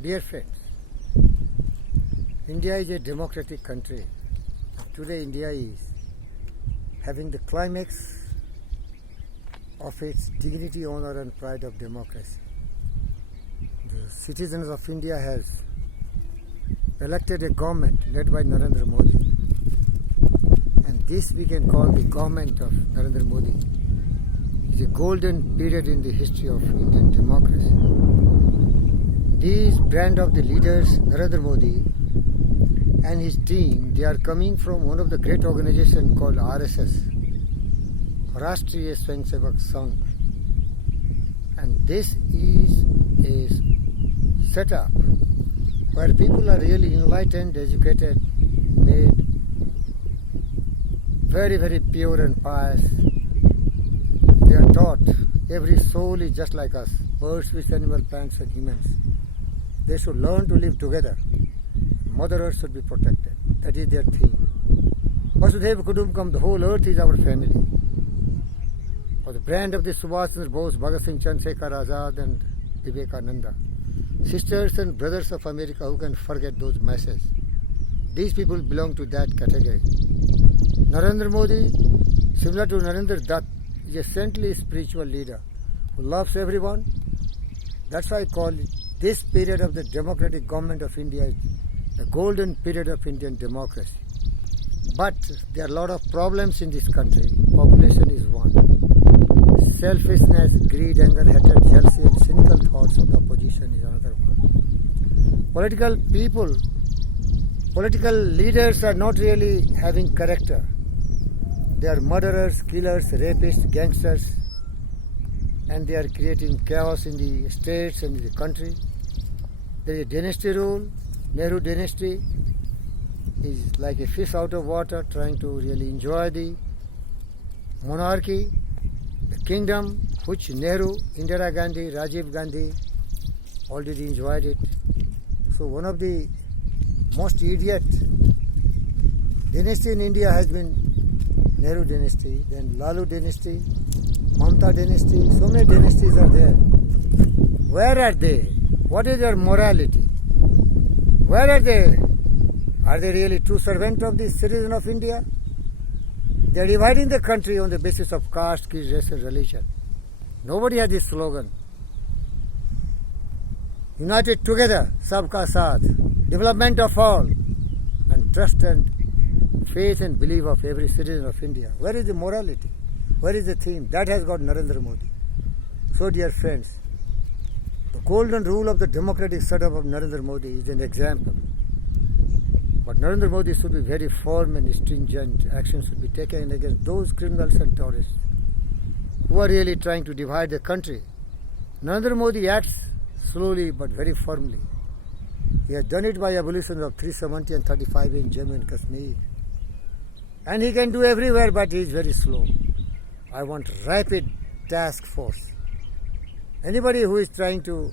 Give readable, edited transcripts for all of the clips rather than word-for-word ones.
Dear friends, India is a democratic country. Today India is having the climax of its dignity, honor and pride of democracy. The citizens of India has elected a government led by Narendra Modi. And this we can call the government of Narendra Modi. It's a golden period in the history of Indian democracy. These brand of the leaders, Narendra Modi and his team, they are coming from one of the great organizations called RSS, Rashtriya Swayamsevak Sangh. And this is a setup where people are really enlightened, educated, made very, very pure and pious. They are taught every soul is just like us, birds, fish, animals, plants and humans. They should learn to live together. Mother Earth should be protected. That is their theme. Vasudhaiva Kutumbakam, the whole earth is our family. Or the brand of the Subhash Chandra Bose, Bhagat Singh, Chandrasekhar Azad and Vivekananda. Sisters and brothers of America, who can forget those masses? These people belong to that category. Narendra Modi, similar to Narendra Dutt, is a saintly spiritual leader who loves everyone. That's why I call it this period of the democratic government of India the golden period of Indian democracy. But there are a lot of problems in this country. Population is one. Selfishness, greed, anger, hatred, jealousy and cynical thoughts of the opposition is another one. Political leaders are not really having character. They are murderers, killers, rapists, gangsters, and they are creating chaos in the states and in the country. There is a dynasty rule. Nehru dynasty is like a fish out of water, trying to really enjoy the monarchy, the kingdom, which Nehru, Indira Gandhi, Rajiv Gandhi already enjoyed it. So one of the most idiot dynasty in India has been Nehru dynasty, then Lalu dynasty, Mamata dynasty. So many dynasties are there. Where are they? What is their morality? Where are they? Are they really true servants of the citizen of India? They are dividing the country on the basis of caste, creed, race and religion. Nobody has this slogan. United together, sabka saath, development of all, and trust and faith and belief of every citizen of India. Where is the morality? Where is the theme? That has got Narendra Modi. So dear friends, the golden rule of the democratic setup of Narendra Modi is an example. But Narendra Modi should be very firm and stringent. Action should be taken against those criminals and terrorists who are really trying to divide the country. Narendra Modi acts slowly but very firmly. He has done it by abolition of 370 and 35 in Jammu and Kashmir. And he can do everywhere, but he is very slow. I want rapid task force. Anybody who is trying to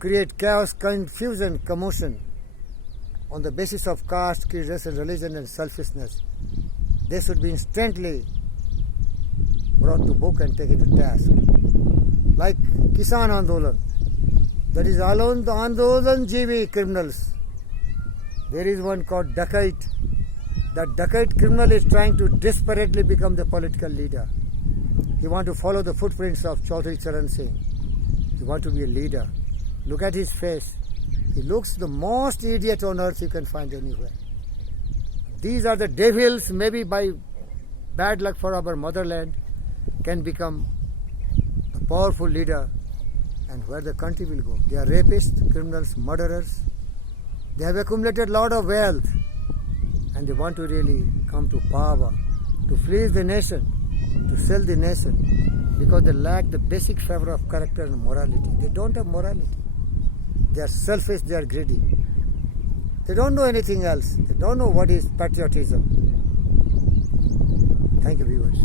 create chaos, confusion, commotion on the basis of caste, creed, race and religion and selfishness, they should be instantly brought to book and taken to task. Like Kisan Andolan, that is alone the Andolan Jivi criminals. There is one called Dacoit. That Dacoit criminal is trying to desperately become the political leader. He wants to follow the footprints of Chaudhary Charan Singh. He wants to be a leader. Look at his face. He looks the most idiot on earth you can find anywhere. These are the devils, maybe by bad luck for our motherland, can become a powerful leader, and where the country will go. They are rapists, criminals, murderers. They have accumulated a lot of wealth and they want to really come to power, to fleece the nation, to sell the nation, because they lack the basic fiber of character and morality. They don't have morality. They are selfish, they are greedy. They don't know anything else. They don't know what is patriotism. Thank you, viewers.